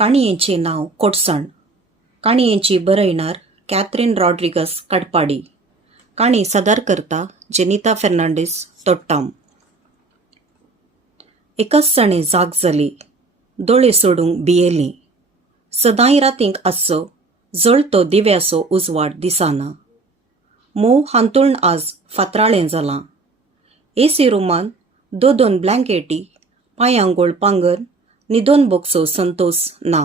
काणयेचें नांव कोटसण. काणयेची बरयणार कॅथरीन रॉड्रिगस कडपाडी. काणी सादर करता जेनिता फेर्नांडीस तोट्टाम. एकाच सणे जाग जाली, दोळे सोडूंक भियेलीं. सदांय रातींक आसचो जळतो दिव्याचो उजवाड दिसाना. मोव हांतुळ्ळन आज फातराळें जालां. एसी रुमान दोन ब्लँकेटी, पांयांक गोळ पांगन, न्हिदोन बगचो संतोस ना.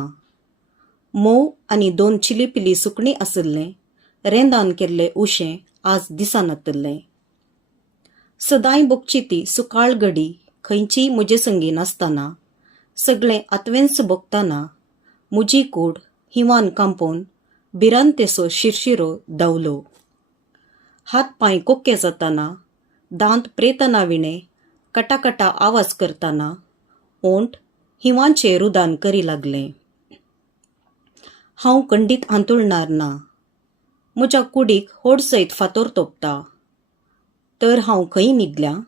मोव आनी 2 चिलीपिली सुकणीं आशिल्लें रेंदान केल्लें उशें आज दिसनातलें. सदांय बगची ती सुकाळ घडी खंयचीय म्हजे संगी नासतना, सगळें आतवेंच बगतना म्हजी कूड हिंवान कांपोवन भिरांतेचो शिरशिरो धांवलो. हात पांय कोक्के जाताना, दांत प्रेतना विणे कटाकटा आवाज करताना ओंठ हिंवाचें रुदान करी लागलें. हांव खंडीत हांतुळणार ना. म्हज्या कुडीक होडसयत फातोर तोपता. तर हांव खंय न्हिदल्यां?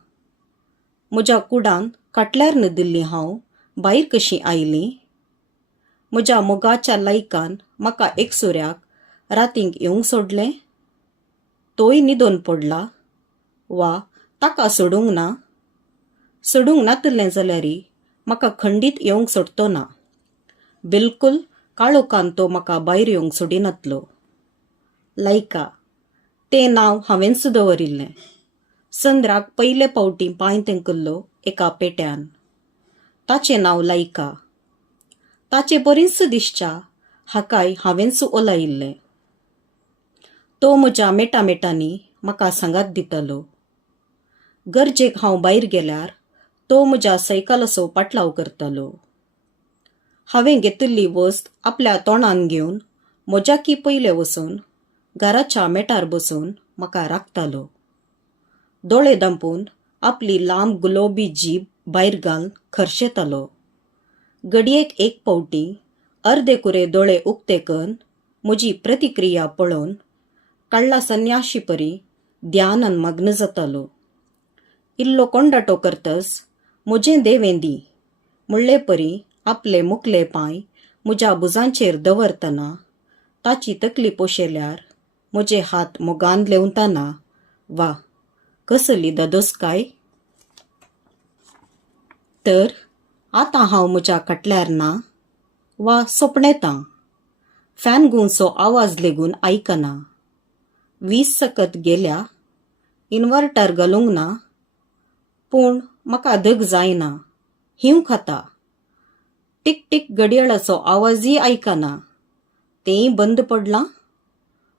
म्हज्या कुडान काटल्यार न्हिदिल्लीं हांव भायर कशीं आयलीं? म्हज्या मोगाच्या लायकान म्हाका एकसुऱ्याक रातींक येवंक सोडलें? तोय न्हिदोन पडला? वा ताका सोडूंक ना? सोडूंक नातलें जाल्यारय म्हाका खंडीत येवंक सोडतो ना. बिलकुल काळोखान तो म्हाका भायर येवंक सोडिनातलो. लायका, तें नांव हांवेंच दवरिल्लें. संद्राक पयले फावटी पांय तेंकल्लो एका पेट्यान. ताचें नांव लायका. ताचे बरींच दिसच्या हाकाय हांवेंच ओलायिल्लें. तो म्हज्या मेटामेटांनी म्हाका सांगात दितालो. गरजेक हांव भायर गेल्यार तो म्हज्या सायकलाचो पाटलाव करतालो. हांवें घेतिल्ली वस्त आपल्या तोंडान घेवन मोज्याकी पयले वचून घराच्या मेटार बसून म्हाका राखतालो. दोळे धांपून आपली लांब गुलोबी जीब भायर घालन खर्शेतालो. घडयेक एक फावटी अर्दे कुरे दोळे उक्ते करून म्हजी प्रतिक्रिया पळोवन काळ्ळा संन्याशी परी ध्यानान मग्न जातालो. इल्लो कोंडाटो करतस म्हजें देवें दी म्हणले परी आपले मुखले पांय म्हज्या भुजांचेर दवरतना ताची तकली पोशेल्यार म्हजे हात मोगान लेवताना वा कसली धदोसकाय. तर आतां हांव म्हज्या खटल्यार ना वा सोपणेतां. फॅन घुंवचो आवाज लेगून आयकना. वीज सकत गेल्या, इन्वर्टर घालूंक ना. पूण म्हाका धग जायना. हिंव खाता. टिक टिक घडयाळाचो आवाजय आयकना. तेंय बंद पडलां.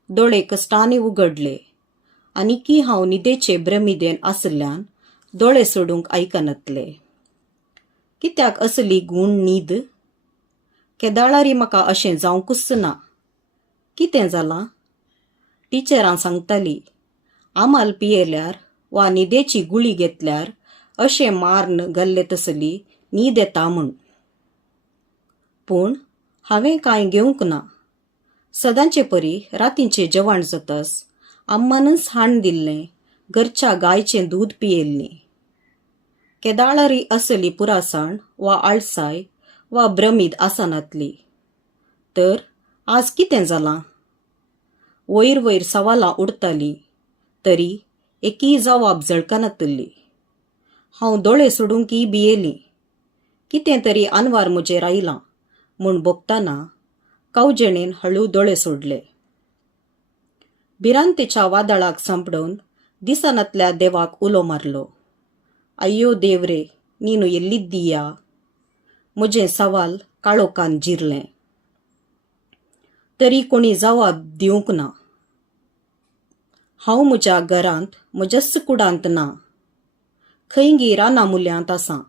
दोळे कश्टांनी उगडले. आनीकी हांव न्हिदेचे भ्रमिदेन आशिल्ल्यान दोळे सोडूंक आयकनातले. कित्याक असली गूण न्हीद? केदाळारी म्हाका अशें जावंकूच ना. कितें जालां? टिचरां सांगताली आमाल पियेल्यार वा न्हिदेची गुळी घेतल्यार अशें मार्न घाल्ले तसली न्हीद येता म्हूण. पूण हांवें कांय घेवंक ना. सदांचे परी रातींचें जेवण जातस आम्मानच हाडून दिल्लें घरच्या गायचें दूद पियेल्लीं. केदाळारी असली पुरासाण वा आळसाय वा भ्रमीद आसनातली. तर आज कितें जालां? वयर वयर सवालां उडतालीं तरी एकी जवाब जळकनातली. हांव दोळे सोडूंकय भियेलीं. कितें तरी आनवार म्हजेर आयलां म्हूण भोगतना कावजणेन हळू दोळे सोडले. भिरांतेच्या वादळाक सांपडून दिसनातल्या देवाक उलो मारलो. अय्यो देव रे, नीनु एल्लिद्दिया? म्हजें सवाल काळोखान जिरलें. तरी कोणी जवाब दिवंक ना. हांव म्हज्या घरांत म्हज्याच कुडांत ना. खंयगी रानां मुल्यांत आसां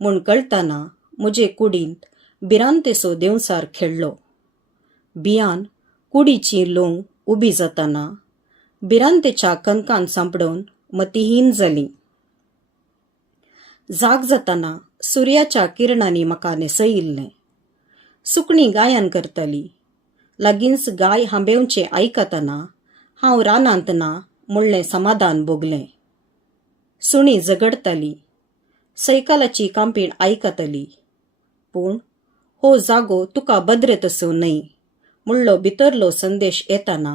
म्हूण कळतना म्हजे कुडींत भिरांतेचो देंवसार खेळ्ळो. भियान कुडीची लोंग उबी जाताना भिरांतेच्या कणकान सांपडून मतिहीन जाली. जाग जाताना सुर्याच्या किरणांनी म्हाका न्हेसयिल्लें. सुकणीं गायन करतालीं. लागींच गाय हांबेवचें आयकतना हांव रानांत ना म्हणलें समाधान भोगलें. सुणीं झगडटालीं. सायकलाची कांपीण आयकताली. पूण हो जागो तुका बद्रे तसो न्हय म्हणलो भितरलो संदेश येताना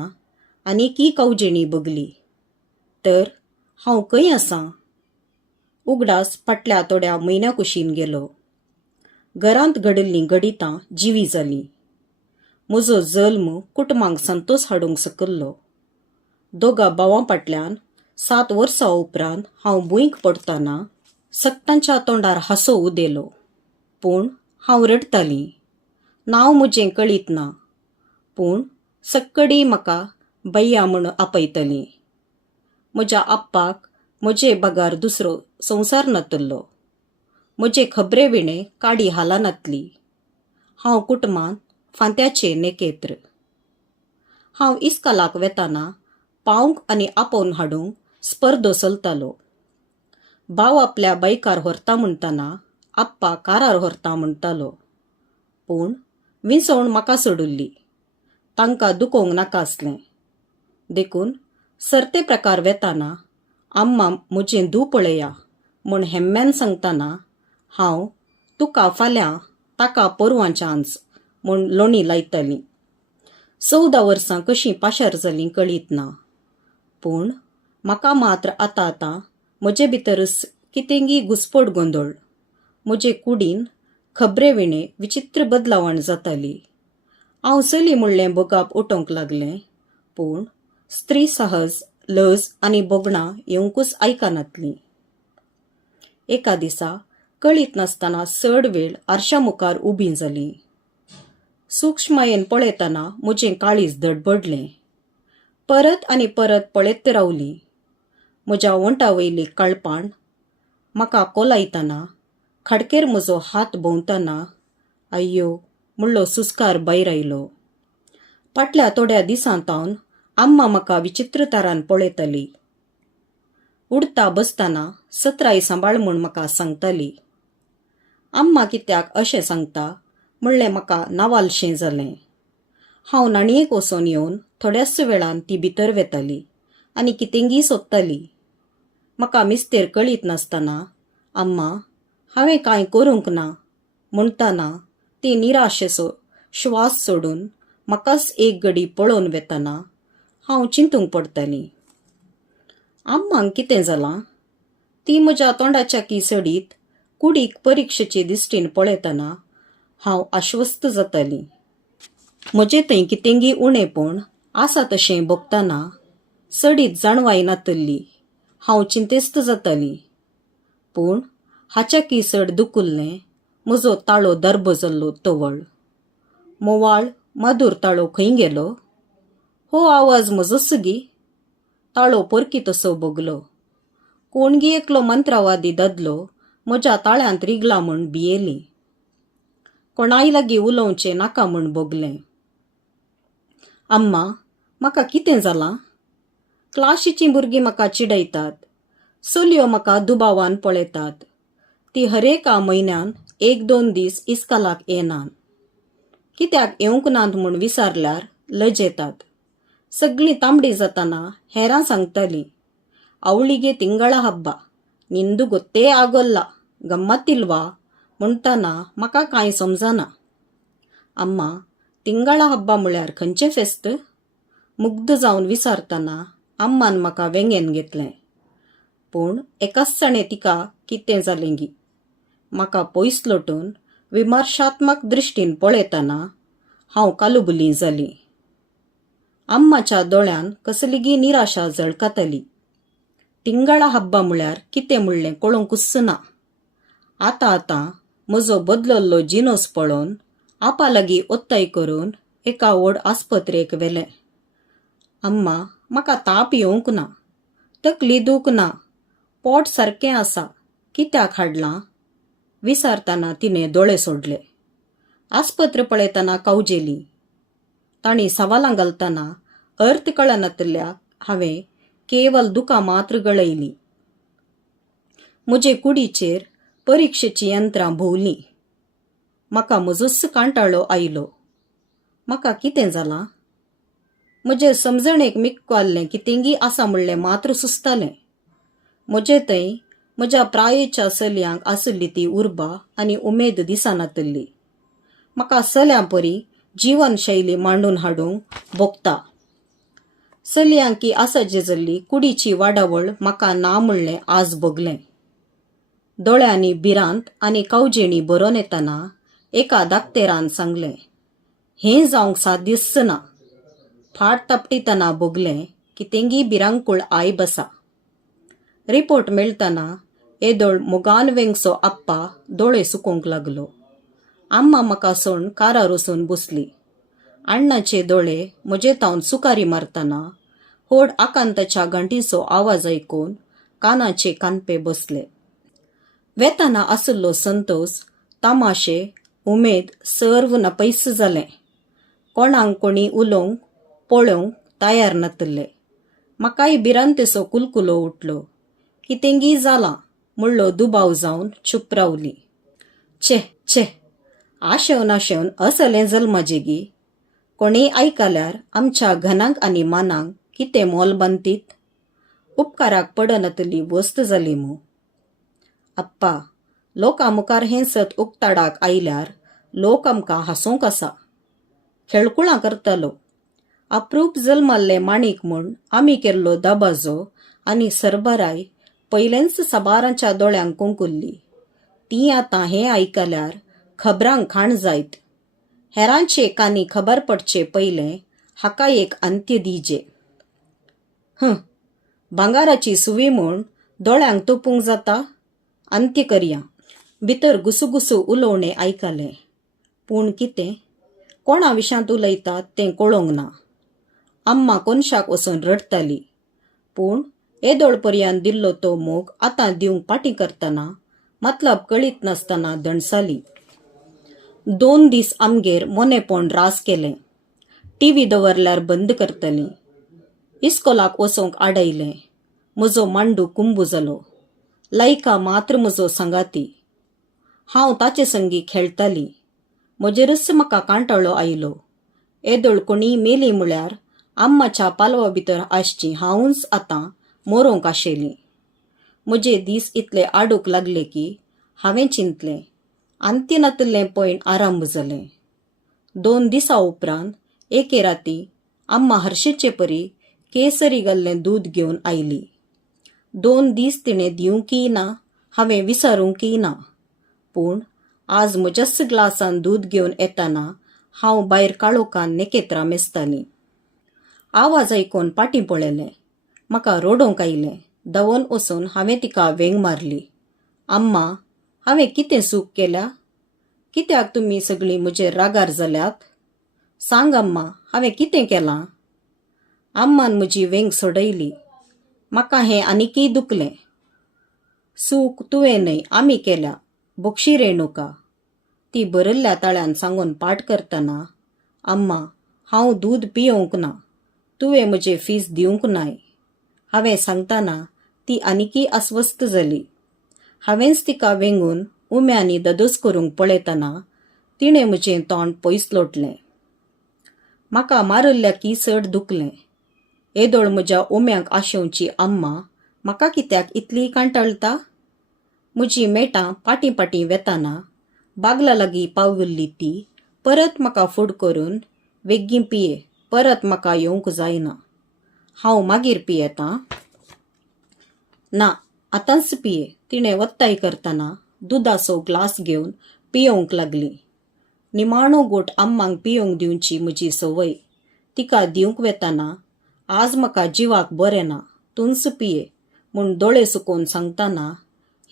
आनी की कवजेणी बगली. तर हांव खंय आसां? उगडास फाटल्या थोड्या म्हयन्या कुशीन गेलो. घरांत घडिल्लीं गडितां जिवी जालीं. म्हजो जल्म कुटुंबांक संतोष हाडूंक सकल्लो. दोगा भावां फाटल्यान 7 वर्सां उपरांत हांव भुंयक पडटना सक्तांच्या तोंडार हांसो उदेलो. पूण हांव रडटालीं. नांव म्हजें कळीत ना, पूण सक्कडी म्हाका भैया म्हूण आपयतलीं. म्हज्या आप्पाक म्हजे बागार दुसरो संवसार नातल्लो. म्हजे खबरे विणे काडी हालानातली. हांव कुटुंबांत फांत्याचे नेकेत्र. हांव इस्कालाक वेताना पावंक आनी आपोवन हाडूंक स्पर्धो चलतालो. भाव आपल्या बायकार व्हरता म्हणटना आप्पा कारार व्हरता म्हणटालो. पूण विसवण म्हाका सोडिल्ली. तांकां दुखोवंक नाका आसलें. देखून सर्ते प्रकार वेताना आम्मा म्हजें धूव पळया म्हूण हेम्म्यान सांगतना हांव तुका फाल्यां ताका परवां चान्स म्हूण लोणी लायतालीं. 14 वर्सां कशीं पाशार जालीं कळीत ना. पूण म्हाका मात्र आतां म्हजे भितर कितेंगी घुसपट गोंदळ. म्हजे कुडीन खबरे विणे विचित्र बदलावण जाताली. हांव चली म्हणलें बोगाप उठोवंक लागलें, पूण स्त्री सहज लज आनी बोगणां येवंकूच आयकनातलीं. एका दिसा कळीत नासतना चड वेळ आरशा मुखार उबीं जालीं. सूक्ष्मयेन पळयतना म्हजें काळीज धडबडलें. परत आनी परत पळयत रावलीं. म्हज्या वंटावयली काळपाण म्हाका कोलायतना खाडकेर म्हजो हात भोंवतना अय्यो म्हणलो सुस्कार भायर आयलो. फाटल्या थोड्या दिसांतावन आम्मा म्हाका विचित्र तरान पळयताली. उडता बसतना सत्राय सांबाळ म्हूण म्हाका सांगताली. आम्मा कित्याक अशें सांगता म्हणलें म्हाका नावालशें जालें. हांव नाणयेक वचोन येवन थोड्याच वेळान ती भितर वेताली आनी कितेंगी सोदताली. म्हाका मिस्तेर कळीत नासतना आम्मा हांवें कांय करूंक ना म्हणटना ती निराशेचो श्वास सोडून म्हाकाच एक घडी पळोवन वेतना हांव चिंतूंक पडटालीं. आम्मांक कितें जालां? ती म्हज्या तोंडाच्या किसडीत कुडीक परिक्षेचे दिश्टीन पळयतना हांव आश्वस्त जातालीं. म्हजे थंय कितेंगी उणेंपण आसा तशें भोगतना सडीत जाणवाय नातल्ली. हांव चिंतेस्त जातालीं. पूण हाच्या किसड दुकुल्लें म्हजो ताळो दर्ब जाल्लो तवळ. मोवाळ मधूर ताळो खंय गेलो? हो आवाज म्हजोच गी. ताळो परकी तसो बगलो. कोणगी एकलो मंत्रवादी दादलो म्हज्या ताळ्यांत रिगला म्हूण भियेली. कोणाय लागीं उलोवचें नाका म्हूण बगलें. आम्मा म्हाका कितें जालां? क्लाशीचीं भुरगीं म्हाका चिडयतात. चलयो म्हाका दुबावान पळयतात. ती हरेका म्हयन्यान 1-2 दीस इस्कालाक येनात. कित्याक येवंक नात म्हूण विचारल्यार लज येतात. सगळीं तांबडी जातना हेरां सांगतालीं, आवळिगे तिंगाळ हब्बा निंदू गोत्ते आगोल्ला गम्मತ್ತಿಲ್ವಾ म्हणटना म्हाका कांय समजना. आम्मा तिंगाळ हब्बा म्हळ्यार खंयचें फेस्त? मुग्ध जावन विचारतना आम्मान म्हाका वेंगेन घेतलें. पूण एकाचणे तिका कितें जालें गी. म्हाका पयस लोटून विमर्शात्मक दृश्टीन पळयतना हांव कालुबुलीं जालीं. आम्माच्या दोळ्यान कसलीगी निराशा झळकताली. तिंगाळा हब्बा म्हळ्यार कितें म्हणलें कळोंकूच ना. आतां म्हजो बदलल्लो जिनोस पळोवन आपा लागीं ओत्ताय करून एका व्हड आस्पत्रेक व्हेलें. आम्मा म्हाका ताप येवंक ना, तकली दूख ना, पोट सारकें आसा, कित्याक हाडलां? विचारतना तिणें दोळे सोडले. आस्पत्र पळयतना कावजेली. ताणी सवालां घालतना अर्थ कळनातल्याक हांवें केवल दुकां मात्र गळयलीं. म्हजे कुडीचेर परिक्षेचीं यंत्रां भोंवलीं. म्हाका म्हजोच कांटाळो आयलो. म्हाका कितें जालां? म्हजे समजणेक मिक्वाल्लें कितेंगी आसा म्हणलें मात्र सुचतालें. म्हजे थंय म्हज्या प्रायेच्या चलयांक आसली ती उर्बा आनी उमेद दिसनातली. म्हाका सल्या परी जीवनशैली मांडून हाडूंक भोगता. चलयांकी आसा जेजल्ली कुडीची वाडावळ म्हाका ना म्हणलें आज भोगलें. दोळ्यांनी भिरांत आनी कावजेणी बरोवन येतना एका धाकटेरान सांगलें, हें जावंक सादिस्त ना. फाट तापटितना भोगलें की तेंगी भिरांकूळ आयब आसा. रिपोर्ट मेळटना येदोळ मोगान वेंगसो आप्पा दोळे सुकोवंक लागलो. आम्मा म्हाका सोडून कारार वचून बसली. अण्णाचे दोळे म्हजे तावन सुकारी मारतना व्हड आकांताच्या घंटीचो आवाज आयकून कानाचे कानपे बसले. वेताना आसुल्लो संतोष, तमाशे, उमेद सर्व नपैस जालें. कोणाक कोणी उलोवंक पळोवंक तयार नातले. म्हाकाय भिरांतेचो कुलकुलो उठलो. कितेंगी जालां म्हणलो दुबाव जावन चूप रावली. चे आशेवन आशेवन असलें जल्मा जेगी. कोणी आयकल्यार आमच्या घनांक आनी मानांक कितें मोल बांदतीत. उपकाराक पडनातली वस्त जाली मू. आप्पा, लोकां मुखार हें सत उक्ताडाक आयल्यार लोक आमकां हांसोवंक आसा. खेळकुळां करतलो. अप्रूप जल्माल्ले माणिक म्हूण आमी केल्लो दबाजो आनी सरबराय पयलेंच साबाराच्या दोळ्यांक कुंकुल्ली. ती आतां हें आयकल्यार खबरांक खाण जायत. हेरांचे कानी खबर पडचे पयलें हाका एक अंत्य दिजे. भांगाराची सुवी म्हूण दोळ्यांक तोपूंक जाता. अंत्य करया. भितर गुसूगुसू उलोवणें आयकलें. पूण कितें? कोणा विशांत उलयतात तें कळोवंक ना. अम्मा कोनशाक वचून रडटाली. पूण येदोळपर्यंत दिल्लो तो मोग आतां दिवंक पाटी करतना मतलब कळीत नासतना दणसाली. 2 दीस आमगेर मोनेपण रास केलें. टीव्ही दवरल्यार बंद करतली. इस्कोलाक वचोंक आडयलें. म्हजो मांडू कुंबू जालो. लायका मात्र म्हजो संगाती. हांव ताचे संगी खेळटाली. म्हजेरच म्हाका कांटाळो आयलो. येदोळ कोणी मेली म्हळ्यार आम्माच्या पालवा भितर आसची हांवूच आतां मोरोंक आशेली. म्हजे दीस इतले आडूक लागले की हांवें चिंतलें, अंत्य नातलें पयण आरंभ जालें. 2 दिसां उपरांत एके राती आम्मा हर्शेचे परी केसरी घाल्लें दूद घेवन आयली. 2 दीस तिणें दिवंकय ना, हांवें विचारूंकय ना. पूण आज म्हज्याच ग्लासान दूद घेवन येतना हांव भायर काळोखान नेकेत्रां मेजतालीं. आवाज आयकून फाटीं पळयलें. म्हाका रडोंक आयलें. धांवून वचून हांवें तिका वेंग मारली. आम्मा, हांवें कितें चूक केल्या? कित्याक तुमी सगळीं म्हजेर रागार जाल्यात? सांग अम्मा, हांवें कितें केलां? आम्मान म्हजी वेंग सोडयली. म्हाका हें आनिकय दुखलें. चूक तुवें न्हय, आमी केल्या. बोक्षी रेणुका. ती भरिल्ल्या ताळ्यान सांगून पाट करतना, अम्मा, हांव दूद पियोंक ना. तुवें म्हजें फीस दिवंक नाय. हांवें सांगतना ती आनिकय अस्वस्थ जाली. हांवेंच तिका वेंगून उम्यांनी ददोस करूंक पळयतना तिणें म्हजें तोंड पयस लोटलें. म्हाका मारल्ल्याकी चड दुखलें. येदोळ म्हज्या उम्यांक आशेवची अम्मा म्हाका कित्याक इतली कांटाळटा? म्हजी मेटां पाटीं पाटीं वेताना बागला लागीं पावल्ली ती परत म्हाका फूड करून, वेग्गीं पिये, परत म्हाका येवंक जायना. हांव मागीर पियेतां. ना, आतांच पिये. तिणें वत्ताय करतना दुदाचो ग्लास घेवन पियोंक लागली. निमाणो गोट अम्मांक पियोंक दिवची म्हजी सवय. तिका दिवंक वेताना, आज म्हाका जिवाक बरें ना, तूंच पिये म्हूण दोळे सुकोवन सांगतना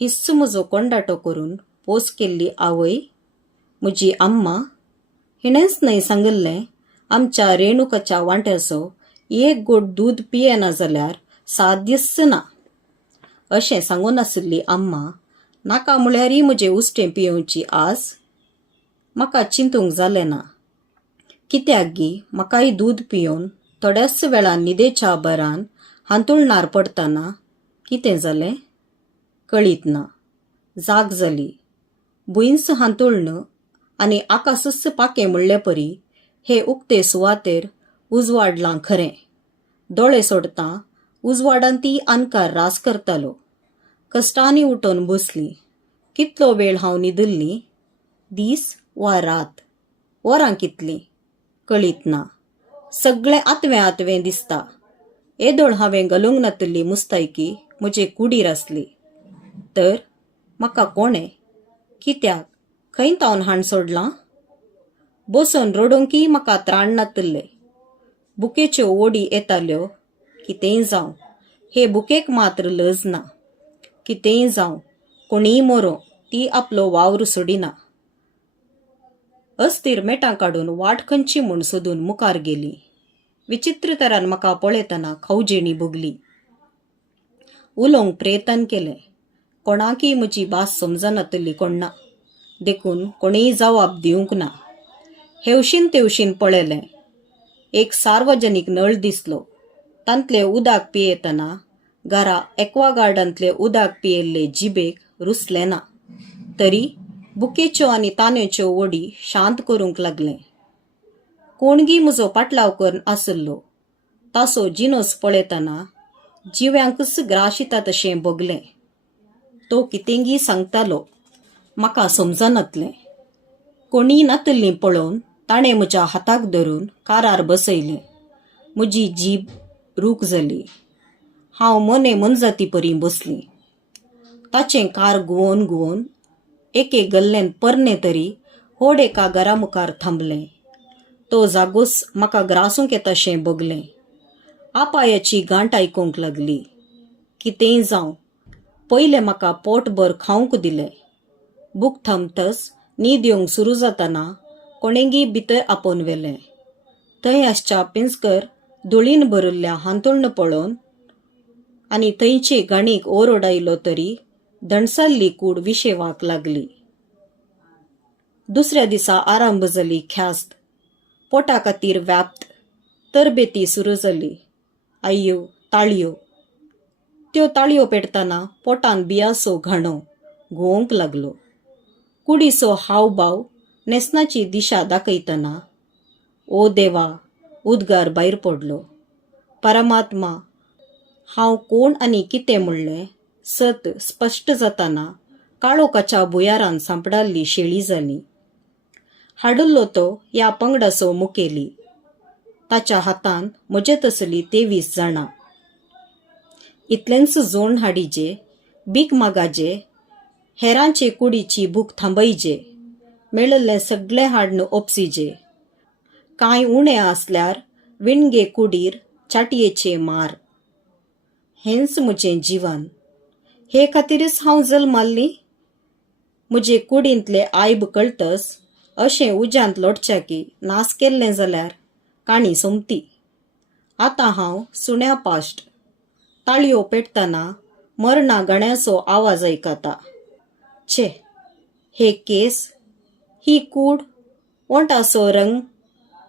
हिस्स म्हजो कोंडाटो करून पोस केल्ली आवय, म्हजी अम्मा. हिणेंच न्हय सांगल्लें, आमच्या रेणुकाच्या वांट्याचो 1 गोट दूद पियेना जाल्यार साध्यच ना. अशें सांगून आसली अम्मा. नाका म्हळ्यारय म्हजें उश्टें पियोवची आज. म्हाका चिंतूंक जालें ना. कित्याक गी म्हाकाय दूद पियोवन थोड्याच वेळान न्हिदेच्या भरान हांतुळणार पडतना कितें जालें कळीत ना. जाग जाली. भुंयस हांतुळण आनी आकाशच पाकें म्हणले परी हे उक्ते सुवातेर उजवाडलां खरें. दोळे सोडतां उजवाडांतय अनकार रास करतालो. कश्टांनी उठोन बसली. कितलो वेळ हांव न्हिदल्ली? दीस वा रात? वरां कितलीं कळीत ना. सगळें आतवें आतवें दिसता. येदोळ हांवें घालूंक नातली मुस्तायकी म्हजे कुडीर आसली. तर म्हाका कोणें कित्याक खंय तावन हाण सोडलां? बसून रडोंकय म्हाका त्राण नातले. बुकेच्यो ओडी येताल्यो. कितेंय जावं, हे बुकेक मात्र लज ना. कितेंय जावं, कोणीय मरो, ती आपलो वावर सोडिना. अस्थिर मेटां काडून वाट खंयची म्हूण सोदून मुखार गेली. विचित्र तरान म्हाका पळयतना खावजेणी भोगली. उलोवंक प्रयत्न केलें. कोणाकय म्हजी भास समजनातली कोण्णा. देखून कोणीय जबाब दिवंक ना. हेवशीन तेवशीन पळयलें. एक सार्वजनीक नळ दिसलो. तांतलें उदक पियेतना घरा एक्वागार्डांतले उदक पियेल्ले जिबेक रुसलें ना. तरी बुकेच्यो आनी तांब्याच्यो ओडी शांत करूंक लागलें. कोणगी म्हजो पाटलाव करून आसलो. ताचो जिनस पळयतना जिव्यांकच ग्रास येता तशें भोगलें. तो कितेंगी सांगतालो म्हाका समजनातलें. कोणीय नातलीं पळोवन ताणें म्हज्या हाताक धरून कारार बसयलें. म्हजी जीब रूख जाली. हांव मने मनजाती परी बसलीं. ताचें कार घुंवोवन घुंवोवन एके गल्लेन परने तरी व्हड एका घरा मुखार थांबलें. तो जागोच म्हाका ग्रासूंक येताशें भोगलें. आपायाची गांठ आयकूंक लागली. कितेंय जावं, पयलें म्हाका पोटभर खावंक दिलें. भूक थांबतच न्हीद येवंक सुरू जातना कोणेंगी भितर आपोवन व्हेलें. थंय आसच्या पिंजकर धुळीन भरिल्ल्या हांतरुण पळोवन आनी थंयचे घाणीक ओरड आयलो तरी धणसल्ली कूड विशेवाक लागली. दुसऱ्या दिसा आरंभ जाली ख्यास्त. पोटा खातीर व्याप्त. तरबेती सुरू जाली. आय्यो ताळयो. त्यो ताळयो पेटतना पोटान बियासो घाणो घुंवोंक लागलो. कुडीचो हावभाव नेसनाची दिशा दाखयतना ओ देवा उद्गार भायर पडलो. परमात्मा, हांव कोण आनी कितें म्हणलें सत स्पश्ट जाताना काळोखाच्या भुयारान सांपडाल्ली शेळी जाली. हाडुल्लो तो ह्या पंगडाचो मुखेली. ताच्या हातान म्हजे तसली 23 जाणां. इतलेंच जोण हाडिजे, भीक मागाजे, हेरांचे कुडीची भूक थांबयजे, मेळिल्लें सगळें हाडून ओपसिजे. कांय उणें आसल्यार विणगे कुडीर चाटयेचे मार. हेंच म्हजें जिवन. हे खातीरच हांव जल्माल्ली. म्हजे कुडींतले आयब कळटस अशें उज्यांत लोटच्याकी नास केल्लें जाल्यार काणी सोंपती. आतां हांव सुण्या पाश्ट. ताळयो पेटतना मरणा गण्याचो आवाज आयकता. छे, हे केस, ही कूड, ओंटाचो रंग,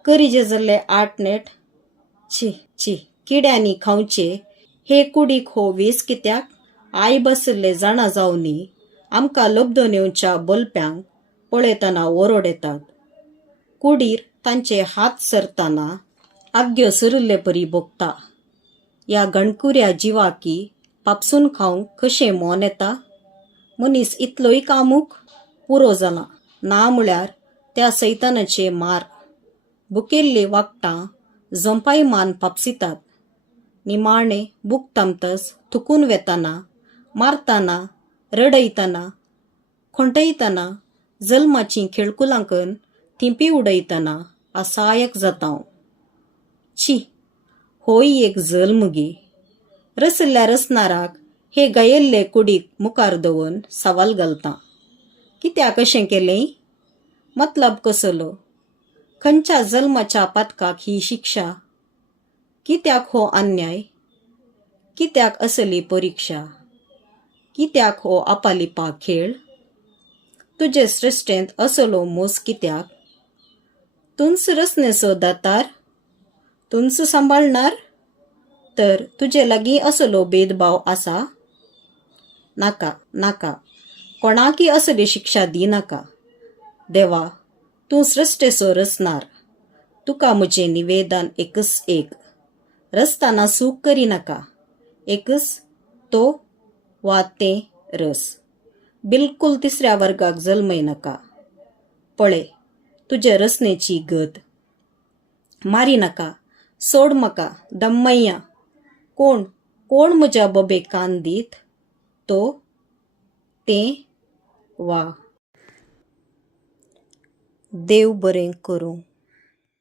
करिजे जाल्ले आटनेट. ची ची, किड्यांनी खावचे हे कुडीक हो वेस कित्याक? आयब आसले जाणा जावनी आमकां लब्धून येवच्या बलप्यांक पळयतना ओरड येतात. कुडीर तांचे हात सरतना आग्यो सरिल्ले परी भोगता. ह्या गणकुऱ्या जिवाकी पापसून खावंक कशें मोन येता? मनीस इतलोय कामूक पुरो जाला ना म्हळ्यार त्या सैतानाचे मार. भुकेल्ली वागटां जंपायमान पापसितात. निमाणें भूक थांबतच थुकून वेतना, मारतना, रडयतना, खोंटयतना, जल्माची खेळकुलांकन थिंपी उडयतना असायक जाता. छी, होय एक जल्म गे. रसल्या रसनाराक हे गायेल्ले कुडीक मुखार दवरून सवाल घालता. कित्याक अशें केलें? मतलब कसलो? खंयच्या जल्माच्या पातकाक ही शिक्षा? कित्याक हो अन्याय? कित्याक असली परीक्षा? कित्याक हो आपालिपा खेळ? तुजे श्रेश्ठेंत असलो मोस कित्याक? तुंच रसनेचो दातार? तुंच सांबाळणार? तर तुजे लागीं असलो भेदभाव आसा? नाका नाका, कोणाकी असली शिक्षा दिनाका. देवा, तूं श्रेश्ठेचो रचणार. तुका म्हजें निवेदन एकच एक. रसतना सूख करिनाका. एकच तो वा तें रस. बिलकुल तिसऱ्या वर्गाक जल्मय नाका. पळय, तुजे रसनेची गत. मारी नाका, सोड म्हाका, दम्मय्या. कोण कोण म्हज्या बबेक कान दीत? तो, तें वा. देव बरें करूं.